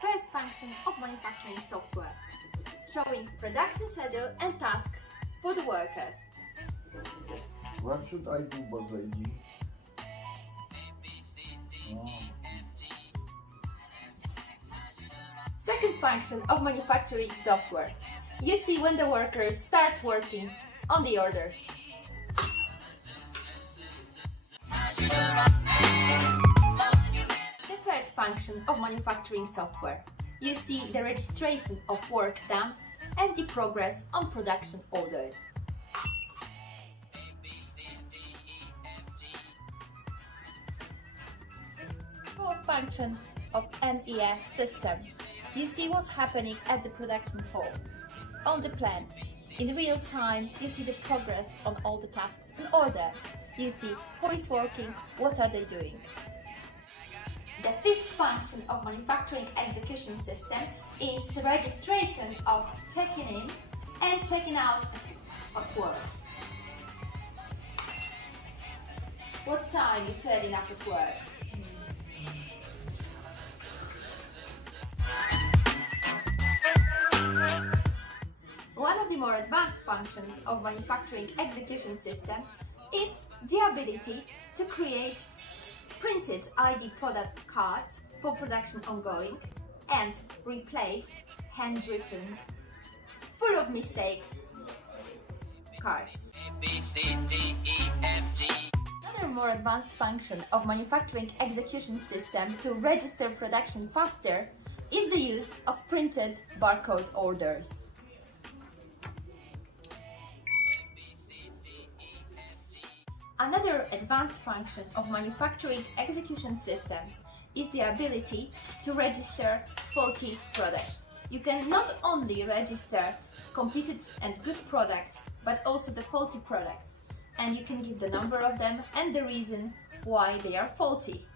First function of manufacturing software, showing production schedule and task for the workers. What should I do, boss lady? Second function of manufacturing software, you see when the workers start working on the orders. The third function of manufacturing software, you see the registration of work done and the progress on production orders. Fourth function of MES system, you see what's happening at the production hall, on the plant. In real time, you see the progress on all the tasks and orders. You see who is working, what are they doing. The fifth function of manufacturing execution system is registration of checking in and checking out at work. What time you turning up at work? One of the more advanced functions of manufacturing execution system is the ability to create printed ID product cards for production ongoing and replace handwritten, full of mistakes cards. Another more advanced function of manufacturing execution system to register production faster is the use of printed barcode orders. Another advanced function of manufacturing execution system is the ability to register faulty products. You can not only register completed and good products, but also the faulty products, and you can give the number of them and the reason why they are faulty.